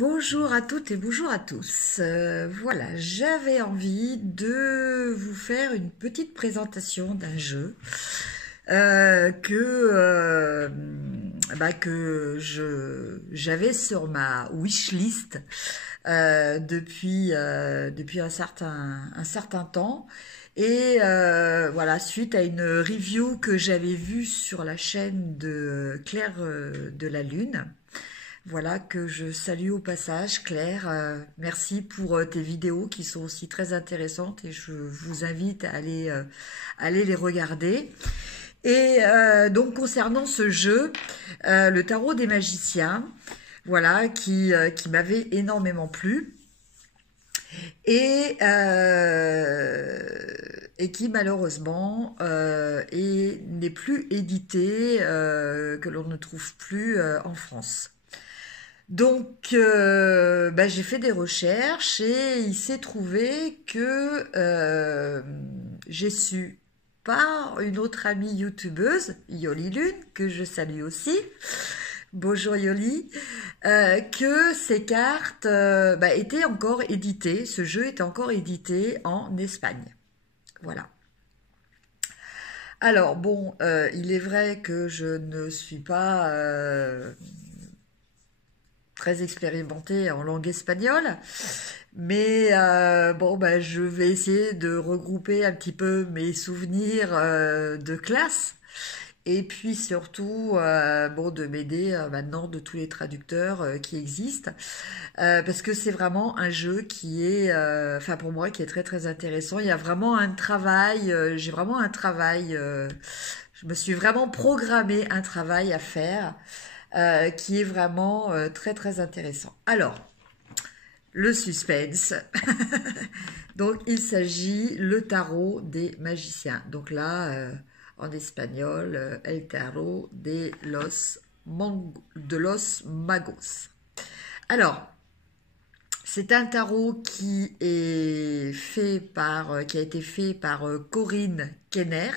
Bonjour à toutes et bonjour à tous. Voilà, j'avais envie de vous faire une petite présentation d'un jeu que j'avais sur ma wishlist depuis un certain temps. Et voilà, suite à une review que j'avais vue sur la chaîne de Claire de la Lune. Voilà, que je salue au passage, Claire. Merci pour tes vidéos qui sont aussi très intéressantes et je vous invite à aller les regarder. Et donc concernant ce jeu, le tarot des magiciens, voilà, qui m'avait énormément plu et, et qui malheureusement n'est plus édité, que l'on ne trouve plus en France. Donc, j'ai fait des recherches et il s'est trouvé que j'ai su par une autre amie youtubeuse, Yoli Lune, que je salue aussi, bonjour Yoli, que ces cartes étaient encore éditées, ce jeu était encore édité en Espagne. Voilà. Alors bon, il est vrai que je ne suis pas très expérimentée en langue espagnole, mais je vais essayer de regrouper un petit peu mes souvenirs de classe et puis surtout de m'aider maintenant de tous les traducteurs qui existent, parce que c'est vraiment un jeu qui est pour moi qui est très très intéressant. Il y a vraiment un travail, j'ai vraiment un travail, je me suis vraiment programmé un travail à faire qui est vraiment très très intéressant. Alors, le suspense. Donc, il s'agit le tarot des magiciens. Donc là, en espagnol, El Tarot de los Magos. Alors, c'est un tarot qui a été fait par Corinne Kenner,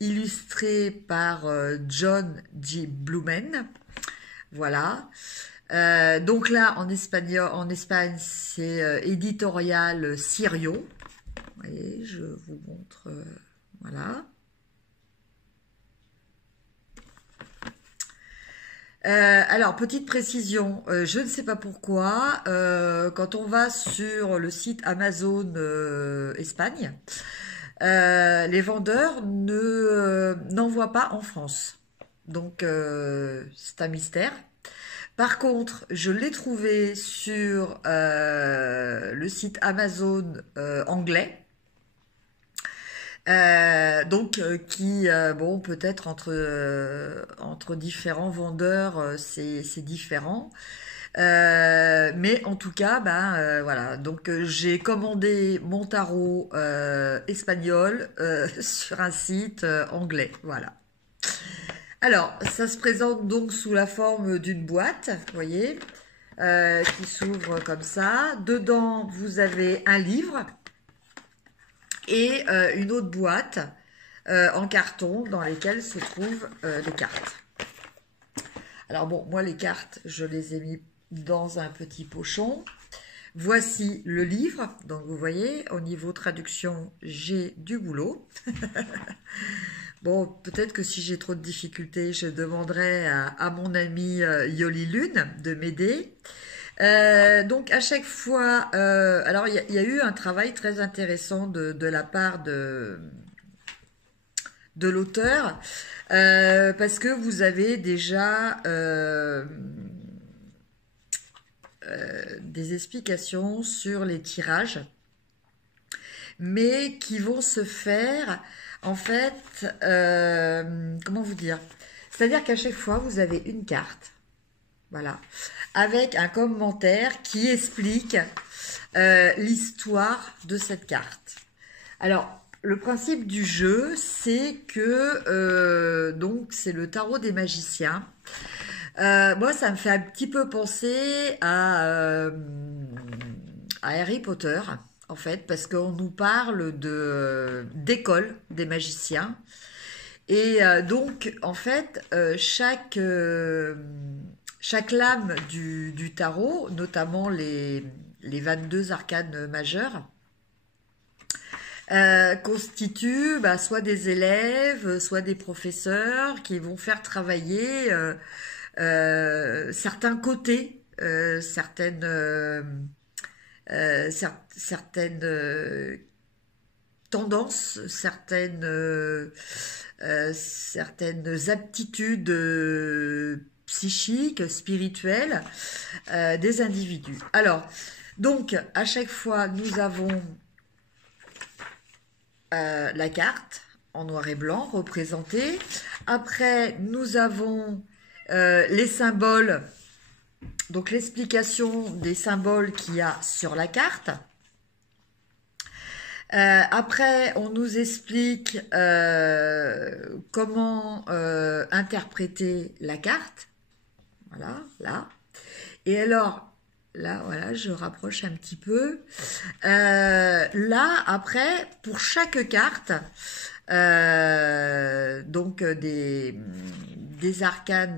illustré par John G. Blumen. Voilà. Donc là, en Espagne, c'est éditorial Sirio. Vous voyez, je vous montre. Voilà. Alors, petite précision, je ne sais pas pourquoi, quand on va sur le site Amazon Espagne, les vendeurs n'envoient pas en France. Donc, c'est un mystère. Par contre, je l'ai trouvé sur le site Amazon anglais. Peut-être entre différents vendeurs, c'est différent. Mais en tout cas, voilà. Donc, j'ai commandé mon tarot espagnol sur un site anglais. Voilà. Alors, ça se présente donc sous la forme d'une boîte, vous voyez, qui s'ouvre comme ça. Dedans, vous avez un livre et une autre boîte en carton dans lesquelles se trouvent les cartes. Alors bon, moi les cartes, je les ai mis dans un petit pochon. Voici le livre. Donc vous voyez, au niveau traduction, j'ai du boulot. Bon, peut-être que si j'ai trop de difficultés, je demanderai à mon amie Yoli Lune de m'aider. Donc à chaque fois, alors il y a eu un travail très intéressant de la part de l'auteur, parce que vous avez déjà des explications sur les tirages, mais qui vont se faire en fait, comment vous dire? C'est-à-dire qu'à chaque fois, vous avez une carte, voilà, avec un commentaire qui explique l'histoire de cette carte. Alors, le principe du jeu, c'est que donc c'est le tarot des magiciens. Moi, ça me fait un petit peu penser à Harry Potter, en fait, parce qu'on nous parle d'école des magiciens. Et donc, en fait, chaque chaque lame du tarot, notamment les 22 arcanes majeures, constituent soit des élèves, soit des professeurs qui vont faire travailler certains côtés, certaines tendances, certaines aptitudes psychiques, spirituelles des individus. Alors, donc, à chaque fois, nous avons la carte en noir et blanc représentée. Après, nous avons les symboles, donc l'explication des symboles qu'il y a sur la carte. Après, on nous explique comment interpréter la carte. Voilà, là. Et alors, là, voilà, je rapproche un petit peu. Là, après, pour chaque carte, donc des arcanes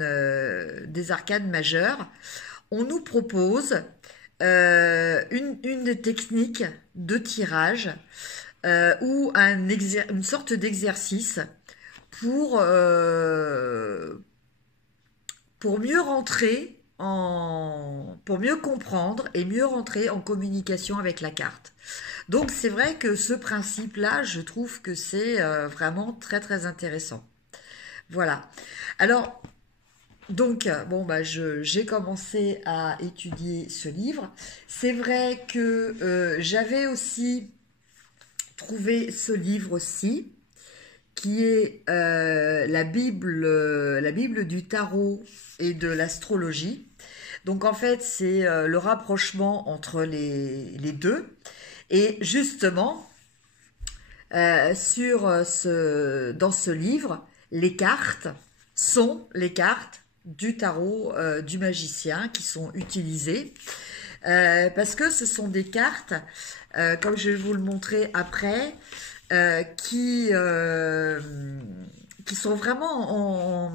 majeures, on nous propose une technique de tirage ou une sorte d'exercice pour mieux rentrer pour mieux comprendre et mieux rentrer en communication avec la carte. Donc c'est vrai que ce principe-là, je trouve que c'est vraiment très très intéressant. Voilà. Alors, donc, bon, j'ai commencé à étudier ce livre. C'est vrai que j'avais aussi trouvé ce livre-ci, qui est la Bible du tarot et de l'astrologie. Donc, en fait, c'est le rapprochement entre les deux. Et justement, dans ce livre, les cartes sont les cartes du tarot du magicien qui sont utilisées parce que ce sont des cartes, comme je vais vous le montrer après, qui sont vraiment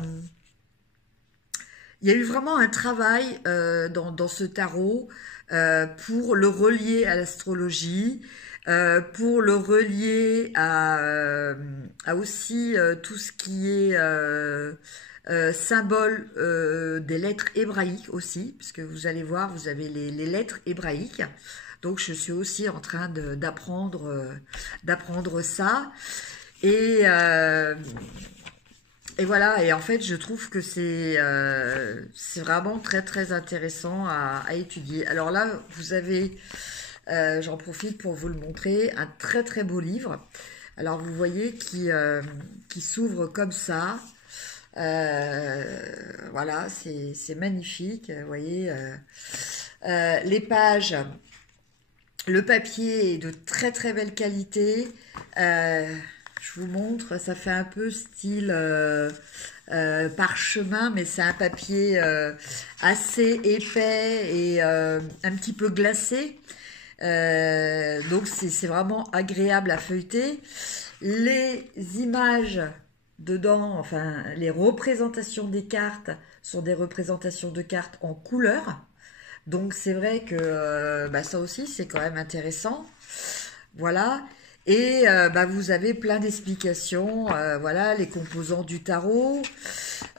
il y a eu vraiment un travail dans ce tarot pour le relier à l'astrologie, pour le relier à aussi tout ce qui est symbole des lettres hébraïques aussi, puisque vous allez voir, vous avez les lettres hébraïques. Donc je suis aussi en train d'apprendre ça. Et voilà, et en fait, je trouve que c'est vraiment très très intéressant à étudier. Alors là, vous avez, j'en profite pour vous le montrer, un très très beau livre. Alors vous voyez qui s'ouvre comme ça. Voilà, c'est magnifique. Vous voyez, les pages, le papier est de très très belle qualité. Je vous montre, ça fait un peu style parchemin, mais c'est un papier assez épais et un petit peu glacé. Donc c'est vraiment agréable à feuilleter. Les images dedans, enfin les représentations des cartes sont des représentations de cartes en couleur. Donc c'est vrai que ça aussi c'est quand même intéressant. Voilà. Et vous avez plein d'explications, voilà, les composants du tarot.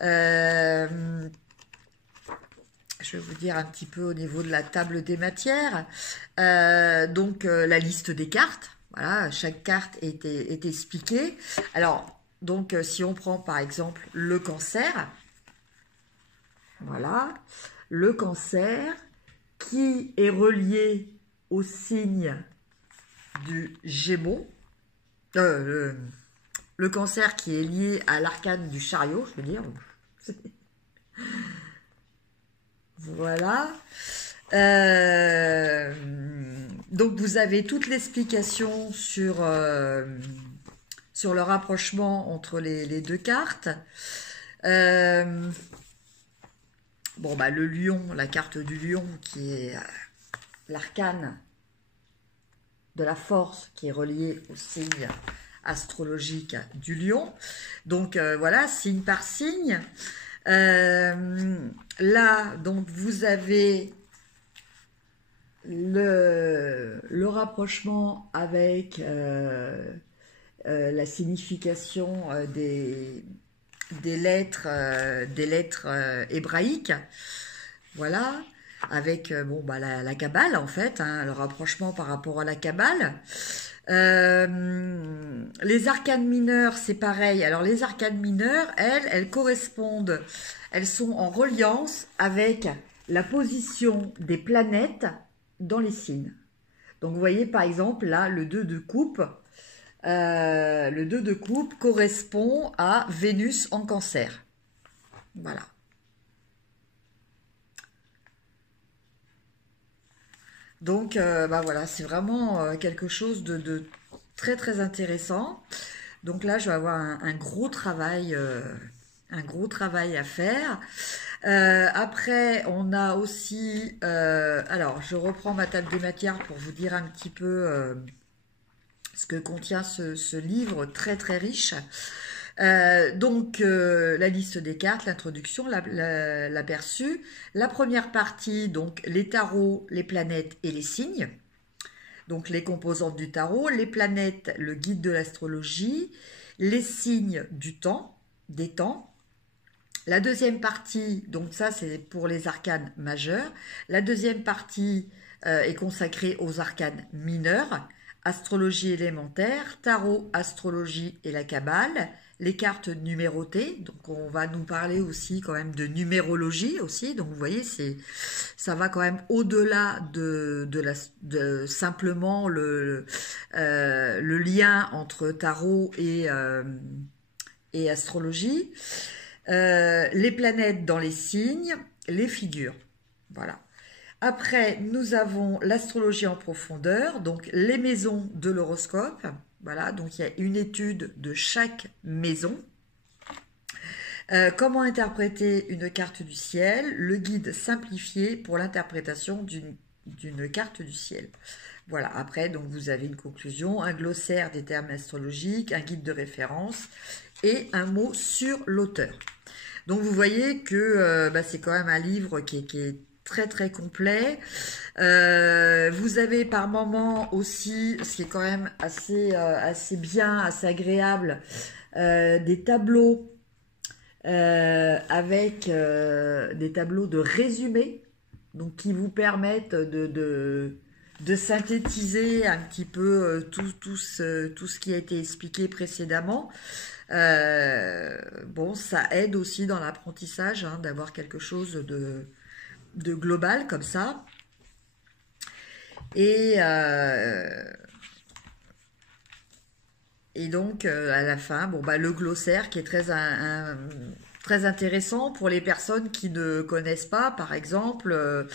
Je vais vous dire un petit peu au niveau de la table des matières. Donc la liste des cartes, voilà, chaque carte est expliquée. Alors, donc si on prend par exemple le cancer, voilà, le cancer qui est relié au signe du Gémeaux, le cancer qui est lié à l'arcane du chariot, je veux dire. Voilà. Donc vous avez toute l'explication sur le rapprochement entre les deux cartes. Le lion, la carte du lion qui est l'arcane de la force qui est reliée au signe astrologique du lion. Donc voilà, signe par signe. Là, donc, vous avez le rapprochement avec la signification des lettres hébraïques. Voilà, avec bon, bah, la Kabbale en fait, hein, le rapprochement par rapport à la Kabbale. Les arcanes mineures, c'est pareil. Alors les arcanes mineures, elles correspondent, elles sont en reliance avec la position des planètes dans les signes. Donc vous voyez par exemple là, le 2 de coupe. Le 2 de coupe correspond à Vénus en Cancer. Voilà. Donc, bah voilà, c'est vraiment quelque chose de très très intéressant. Donc là, je vais avoir un gros travail à faire. Après, on a aussi, alors je reprends ma table des matières pour vous dire un petit peu ce que contient ce livre très très riche. Donc, la liste des cartes, l'introduction, l'aperçu. La première partie, donc les tarots, les planètes et les signes. Donc, les composantes du tarot, les planètes, le guide de l'astrologie, les signes du temps, des temps. La deuxième partie, donc ça c'est pour les arcanes majeurs. La deuxième partie est consacrée aux arcanes mineurs, astrologie élémentaire, tarot, astrologie et la Kabbale, les cartes numérotées. Donc on va nous parler aussi quand même de numérologie aussi. Donc vous voyez, ça va quand même au-delà de simplement le lien entre tarot et astrologie. Les planètes dans les signes, les figures. Voilà. Après, nous avons l'astrologie en profondeur, donc les maisons de l'horoscope. Voilà, donc il y a une étude de chaque maison. Comment interpréter une carte du ciel, le guide simplifié pour l'interprétation d'une carte du ciel. Voilà, après, donc vous avez une conclusion, un glossaire des termes astrologiques, un guide de référence et un mot sur l'auteur. Donc vous voyez que bah, c'est quand même un livre qui est très très complet. Vous avez par moment aussi, ce qui est quand même assez bien, assez agréable, des tableaux avec des tableaux de résumé, donc qui vous permettent de synthétiser un petit peu tout ce qui a été expliqué précédemment. Bon, ça aide aussi dans l'apprentissage hein, d'avoir quelque chose de global comme ça. Et donc, à la fin, bon, bah, le glossaire qui est très intéressant pour les personnes qui ne connaissent pas, par exemple,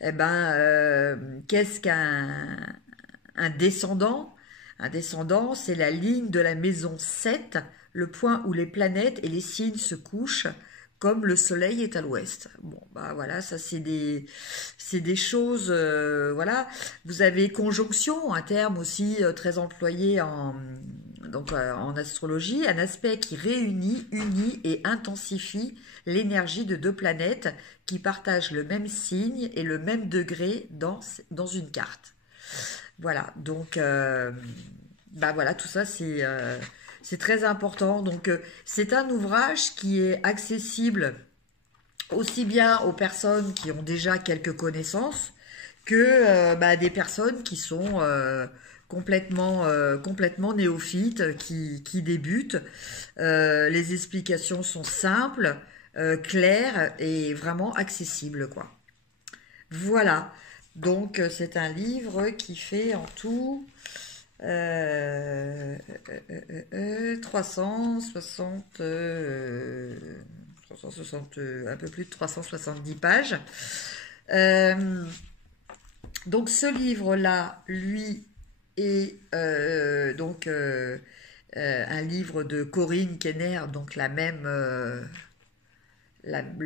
qu'est-ce qu'un descendant? Un descendant, c'est la ligne de la maison 7, le point où les planètes et les signes se couchent, comme le soleil est à l'ouest. Bon, bah voilà, ça c'est des choses, voilà. Vous avez conjonction, un terme aussi très employé en astrologie, un aspect qui réunit, unit et intensifie l'énergie de deux planètes qui partagent le même signe et le même degré dans une carte. Voilà, donc bah voilà, tout ça c'est très important. Donc c'est un ouvrage qui est accessible aussi bien aux personnes qui ont déjà quelques connaissances que bah, des personnes qui sont complètement néophytes, qui débutent. Les explications sont simples, claires et vraiment accessibles, quoi. Voilà. Donc, c'est un livre qui fait en tout 360, un peu plus de 370 pages. Donc, ce livre-là, lui, est un livre de Corinne Kenner, donc le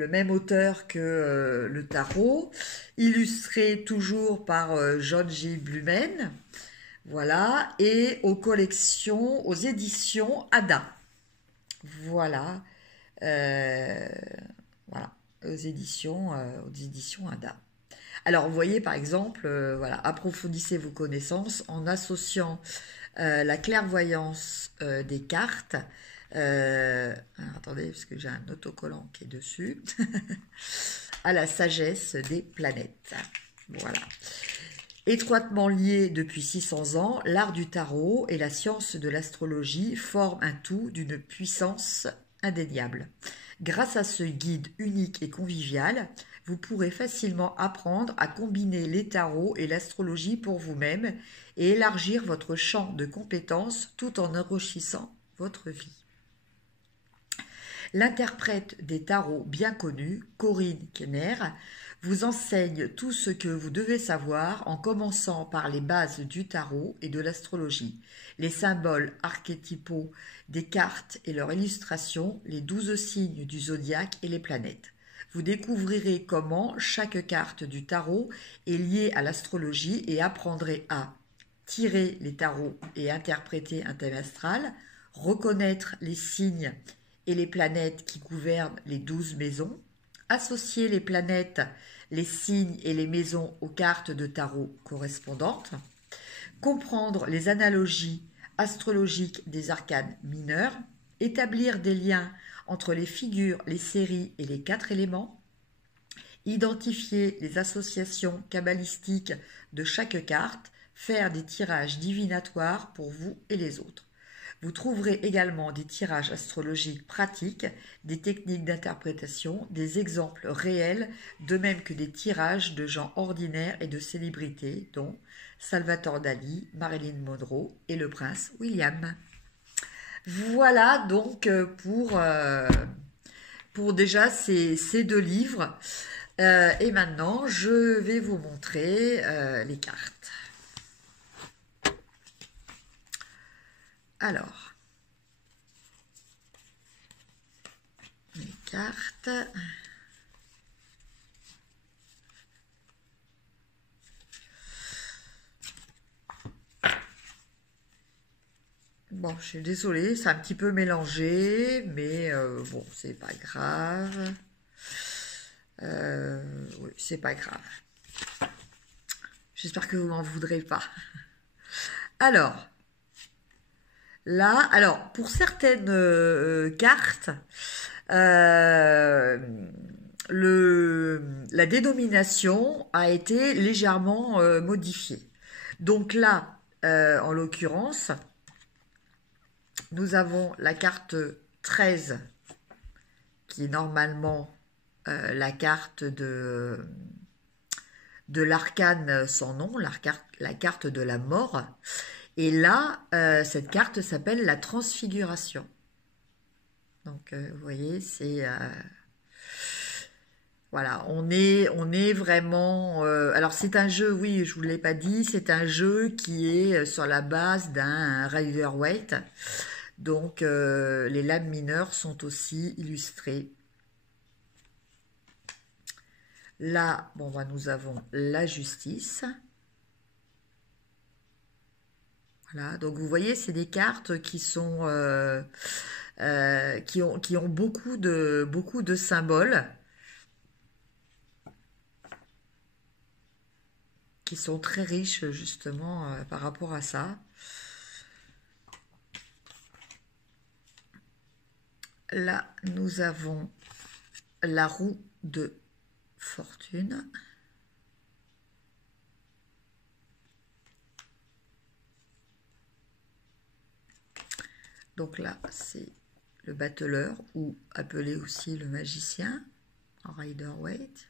même auteur que le tarot, illustré toujours par John J. Blumen, voilà, et aux éditions Ada. Voilà. Voilà, aux éditions Ada. Alors, vous voyez, par exemple, voilà, approfondissez vos connaissances en associant la clairvoyance des cartes. Alors, attendez, parce que j'ai un autocollant qui est dessus. À la sagesse des planètes. Voilà. Étroitement liés depuis 600 ans, l'art du tarot et la science de l'astrologie forment un tout d'une puissance indéniable. Grâce à ce guide unique et convivial, vous pourrez facilement apprendre à combiner les tarots et l'astrologie pour vous-même et élargir votre champ de compétences tout en enrichissant votre vie. L'interprète des tarots bien connue, Corinne Kenner, vous enseigne tout ce que vous devez savoir en commençant par les bases du tarot et de l'astrologie, les symboles archétypaux des cartes et leurs illustrations, les 12 signes du zodiaque et les planètes. Vous découvrirez comment chaque carte du tarot est liée à l'astrologie et apprendrez à tirer les tarots et interpréter un thème astral, reconnaître les signes et les planètes qui gouvernent les 12 maisons, associer les planètes, les signes et les maisons aux cartes de tarot correspondantes, comprendre les analogies astrologiques des arcanes mineurs, établir des liens entre les figures, les séries et les 4 éléments, identifier les associations kabbalistiques de chaque carte, faire des tirages divinatoires pour vous et les autres. Vous trouverez également des tirages astrologiques pratiques, des techniques d'interprétation, des exemples réels, de même que des tirages de gens ordinaires et de célébrités, dont Salvatore Dali, Marilyn Monroe et le prince William. Voilà donc pour déjà ces 2 livres. Et maintenant, je vais vous montrer les cartes. Alors, les cartes. Bon, je suis désolée, c'est un petit peu mélangé, mais bon, c'est pas grave. Oui, c'est pas grave. J'espère que vous m'en voudrez pas. Alors, là, alors, pour certaines cartes, la dénomination a été légèrement modifiée. Donc là, en l'occurrence, nous avons la carte 13, qui est normalement la carte de l'arcane sans nom, la carte de la mort. Et là, cette carte s'appelle la transfiguration. Donc, vous voyez, c'est... voilà, on est vraiment... alors, c'est un jeu, oui, je vous l'ai pas dit, c'est un jeu qui est sur la base d'un Rider-Waite. Donc, les lames mineures sont aussi illustrées. Là, bon, bah, nous avons la justice. Voilà, donc vous voyez, c'est des cartes qui sont qui ont beaucoup de symboles qui sont très riches justement par rapport à ça. Là, nous avons la roue de fortune. Donc là, c'est le battleur, ou appelé aussi le magicien, en Rider-Waite.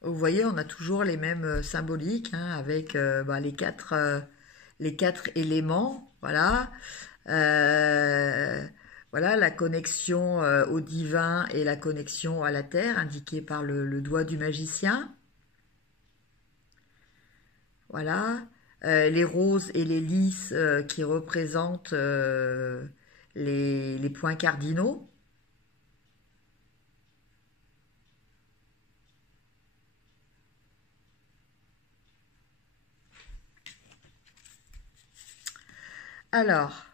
Vous voyez, on a toujours les mêmes symboliques, hein, avec bah, les quatre éléments, voilà. Voilà, la connexion au divin et la connexion à la terre, indiquée par le doigt du magicien. Voilà. Les roses et les lys qui représentent les points cardinaux. Alors,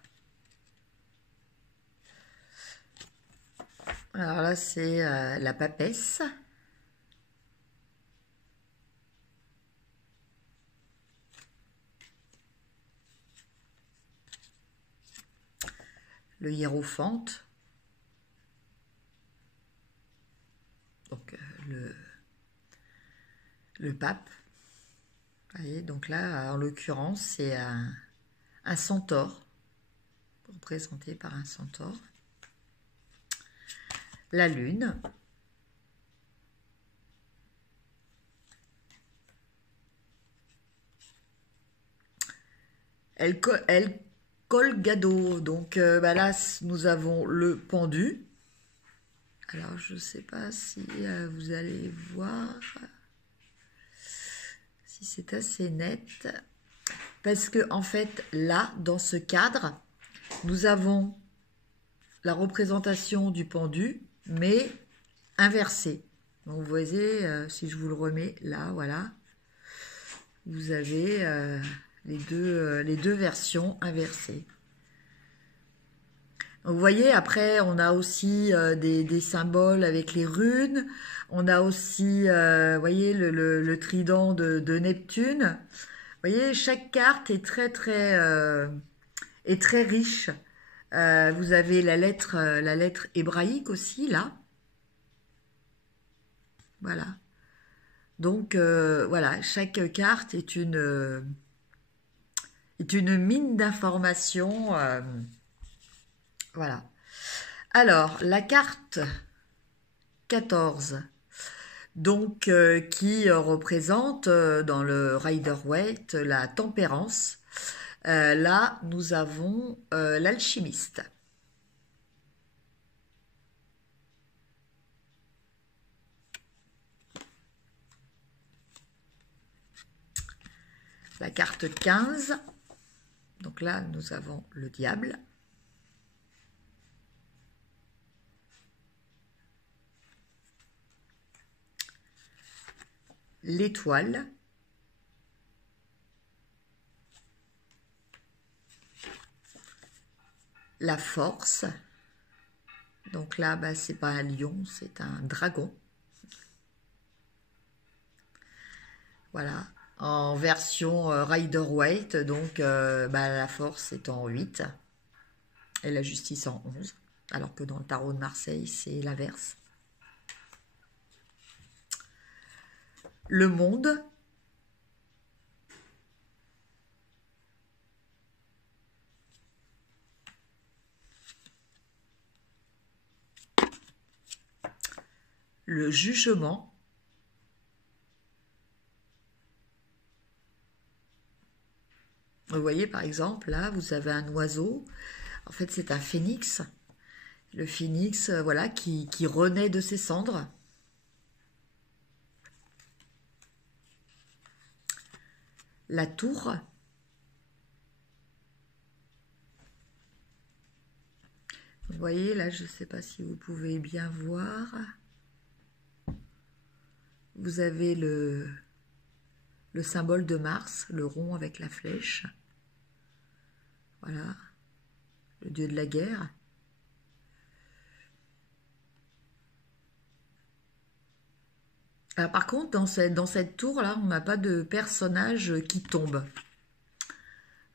Alors là, c'est la papesse. Le hiérophante. Donc le pape. Vous voyez, donc là, en l'occurrence, c'est un centaure, représenté par un centaure. La lune. Elle Colgado. Donc bah là, nous avons le pendu. Alors, je ne sais pas si vous allez voir si c'est assez net. Parce que, en fait, là, dans ce cadre, nous avons la représentation du pendu, mais inversée. Donc, vous voyez, si je vous le remets là, voilà, vous avez les deux versions inversées. Donc, vous voyez, après, on a aussi des symboles avec les runes. On a aussi, vous voyez, le trident de Neptune. Vous voyez, chaque carte est très riche. Vous avez la lettre hébraïque aussi, là. Voilà. Donc, voilà, chaque carte est une mine d'informations. Voilà. Alors, la carte 14, donc qui représente dans le Rider-Waite la tempérance. Là, nous avons l'alchimiste. La carte 15, donc là, nous avons le diable. L'étoile. La force. Donc là, bah, c'est pas un lion, c'est un dragon. Voilà. En version Rider-Waite, donc bah, la force est en 8 et la justice en 11, alors que dans le tarot de Marseille, c'est l'inverse. Le monde. Le jugement. Vous voyez, par exemple, là, vous avez un oiseau. En fait, c'est un phénix. Le phénix, voilà, qui renaît de ses cendres. La tour. Vous voyez, là, je ne sais pas si vous pouvez bien voir. Vous avez le symbole de Mars, le rond avec la flèche. Voilà, le dieu de la guerre. Alors, par contre, dans cette tour-là, on n'a pas de personnage qui tombe.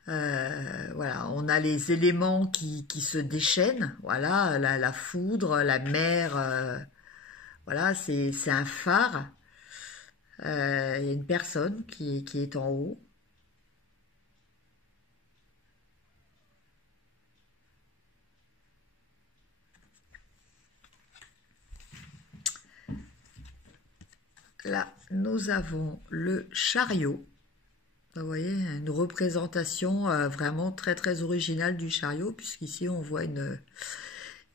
Voilà, on a les éléments qui se déchaînent. Voilà, la foudre, la mer. Voilà, c'est un phare. Il y a une personne qui est en haut. Là, nous avons le chariot. Vous voyez, une représentation vraiment très très originale du chariot, puisqu'ici on voit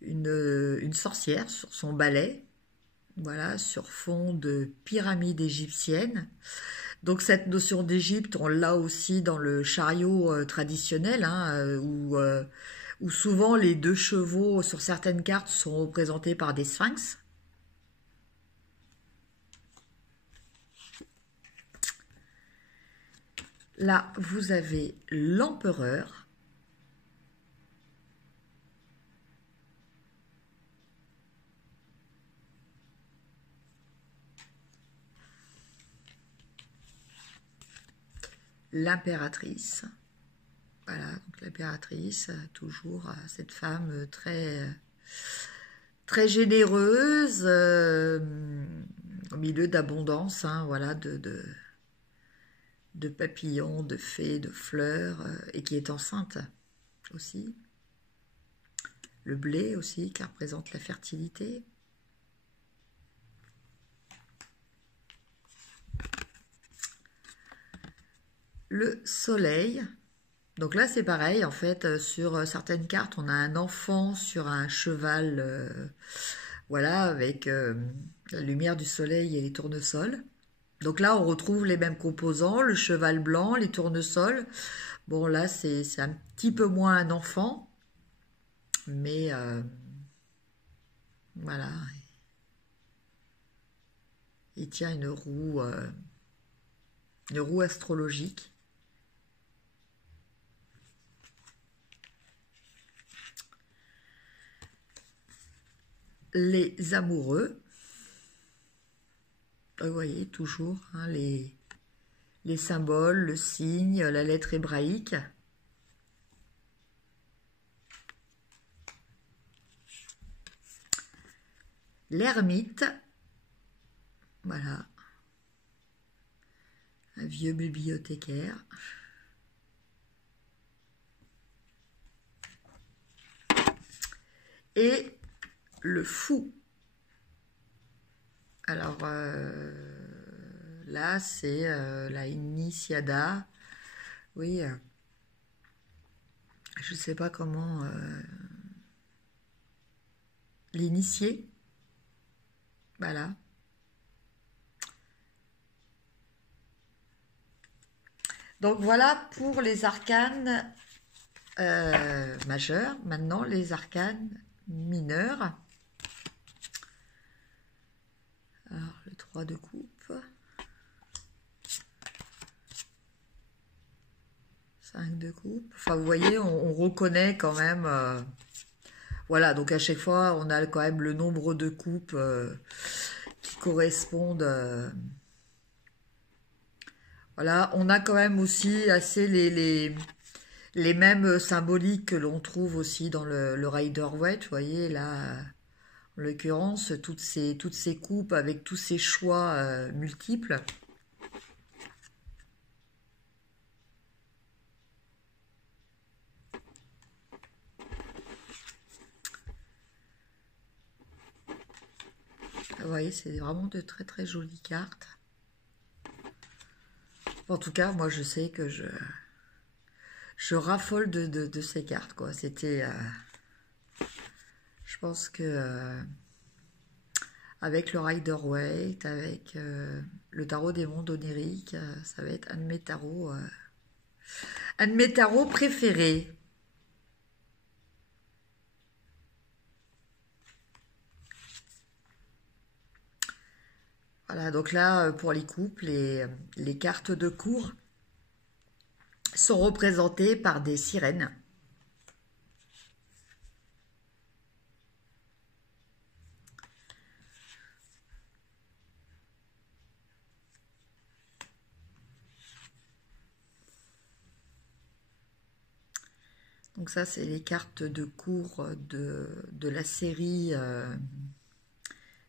une sorcière sur son balai, voilà, sur fond de pyramide égyptienne. Donc cette notion d'Égypte, on l'a aussi dans le chariot traditionnel, hein, où souvent les deux chevaux sur certaines cartes sont représentés par des sphinx. Là, vous avez l'empereur. l'impératrice. Voilà, donc l'impératrice, toujours cette femme très généreuse, au milieu d'abondance, hein, voilà, de papillons, de fées, de fleurs, et qui est enceinte aussi. Le blé aussi, qui représente la fertilité. Le soleil. Donc là, c'est pareil, en fait, sur certaines cartes, on a un enfant sur un cheval, voilà, avec la lumière du soleil et les tournesols. Donc là, on retrouve les mêmes composants, le cheval blanc, les tournesols. Bon, là, c'est un petit peu moins un enfant, mais voilà, il tient une roue astrologique. Les amoureux, vous voyez toujours hein, les symboles, le signe, la lettre hébraïque. L'ermite, voilà, un vieux bibliothécaire. Et le fou. Alors là, c'est la initiada. Oui, je ne sais pas comment l'initier. Voilà. Donc voilà pour les arcanes majeurs. Maintenant, les arcanes mineurs. Alors, le 3 de coupe. 5 de coupe. Enfin, vous voyez, on reconnaît quand même... voilà, donc à chaque fois, on a quand même le nombre de coupes qui correspondent... voilà, on a quand même aussi assez les mêmes symboliques que l'on trouve aussi dans le Rider-Waite. Vous voyez, là, en l'occurrence, toutes ces coupes avec tous ces choix multiples. Vous voyez, c'est vraiment de très très jolies cartes. En tout cas, moi je sais que je raffole de ces cartes, quoi. C'était... je pense que avec le Rider-Waite, avec le tarot des mondes oniriques, ça va être un de mes tarots préférés. Voilà, donc là, pour les couples, les cartes de cour sont représentées par des sirènes. Donc ça, c'est les cartes de cour de la série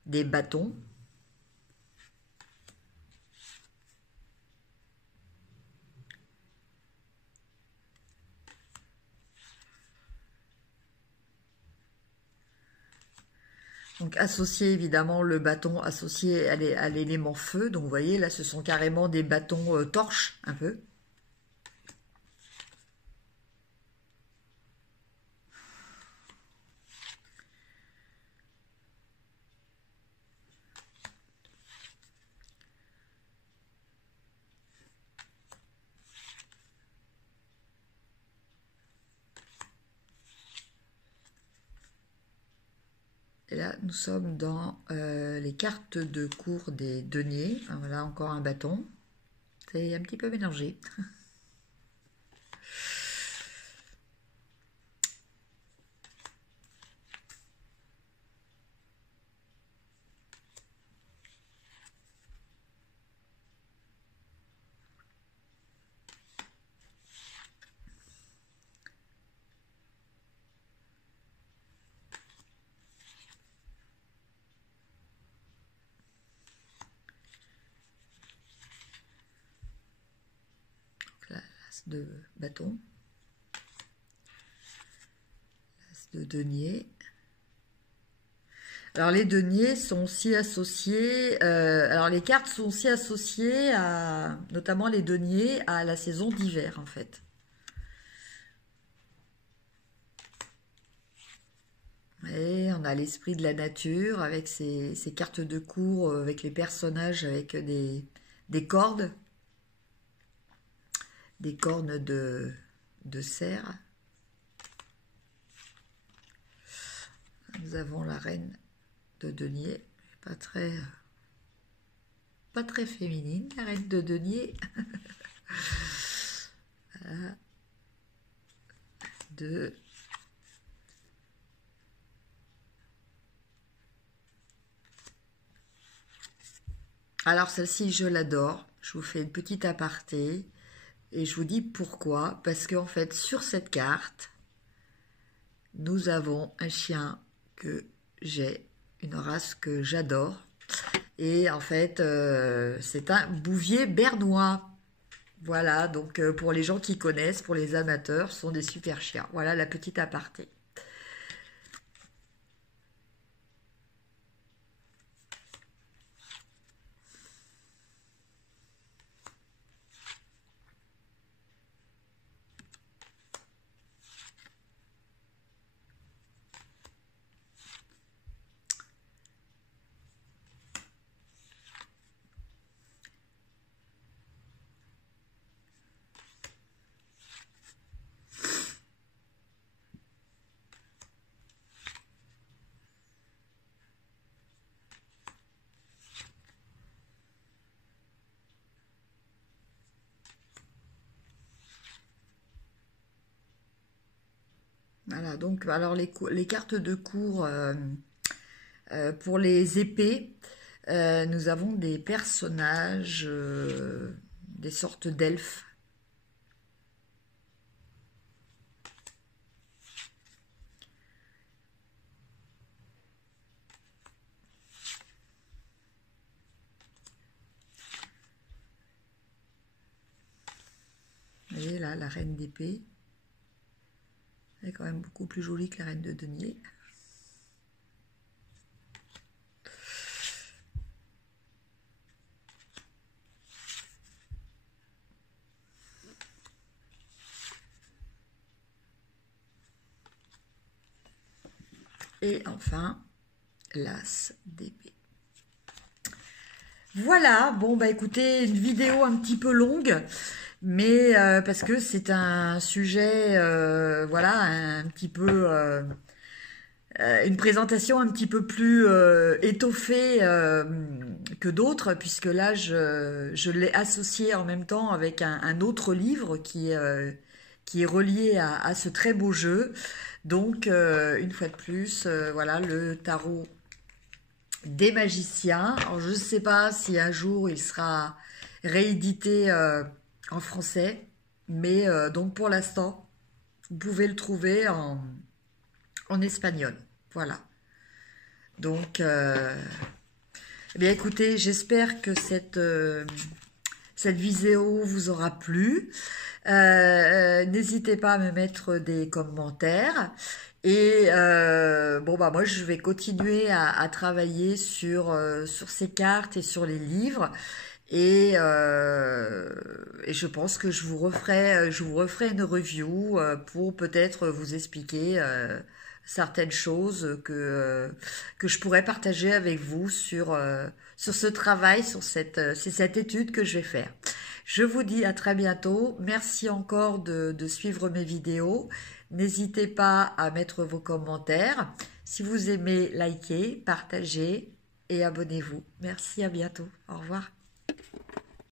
des bâtons. Donc associé évidemment le bâton associé à l'élément feu. Donc vous voyez là ce sont carrément des bâtons torches un peu. Et là, nous sommes dans les cartes de cour des deniers. Enfin, voilà, encore un bâton. C'est un petit peu mélangé. l'as de bâton, l'as de denier. Alors les deniers sont aussi associés, alors les cartes sont aussi associées à, notamment les deniers, à la saison d'hiver en fait. Et on a l'esprit de la nature avec ces cartes de cour, avec les personnages avec des cordes, des cornes de cerf. Nous avons la reine de denier, pas très féminine, la reine de denier. Voilà. Deux. Alors celle-ci, je l'adore. Je vous fais une petite aparté et je vous dis pourquoi. Parce qu'en fait, sur cette carte, nous avons un chien que j'ai, une race que j'adore. Et en fait, c'est un bouvier bernois. Voilà, donc pour les gens qui connaissent, pour les amateurs, ce sont des super chiens. Voilà la petite aparté. Voilà, donc alors les cartes de cours pour les épées, nous avons des personnages, des sortes d'elfes. Vous voyez là, la reine d'épée. Elle est quand même beaucoup plus jolie que la reine de denier. Et enfin, l'as d'épée. Voilà, bon bah écoutez, une vidéo un petit peu longue, mais parce que c'est un sujet, voilà, un petit peu, une présentation un petit peu plus étoffée que d'autres, puisque là je l'ai associé en même temps avec un autre livre qui est relié à ce très beau jeu. Donc, une fois de plus, voilà, le tarot des magiciens. Alors, je ne sais pas si un jour il sera réédité en français, mais donc pour l'instant, vous pouvez le trouver en espagnol. Voilà. Donc, eh bien écoutez, j'espère que cette vidéo vous aura plu. N'hésitez pas à me mettre des commentaires. Et bon bah moi je vais continuer à travailler sur ces cartes et sur les livres. Et je pense que je vous referai une review pour peut-être vous expliquer certaines choses que je pourrais partager avec vous sur ce travail, sur cette étude que je vais faire. Je vous dis à très bientôt. Merci encore de suivre mes vidéos. N'hésitez pas à mettre vos commentaires. Si vous aimez, likez, partagez et abonnez-vous. Merci, à bientôt. Au revoir.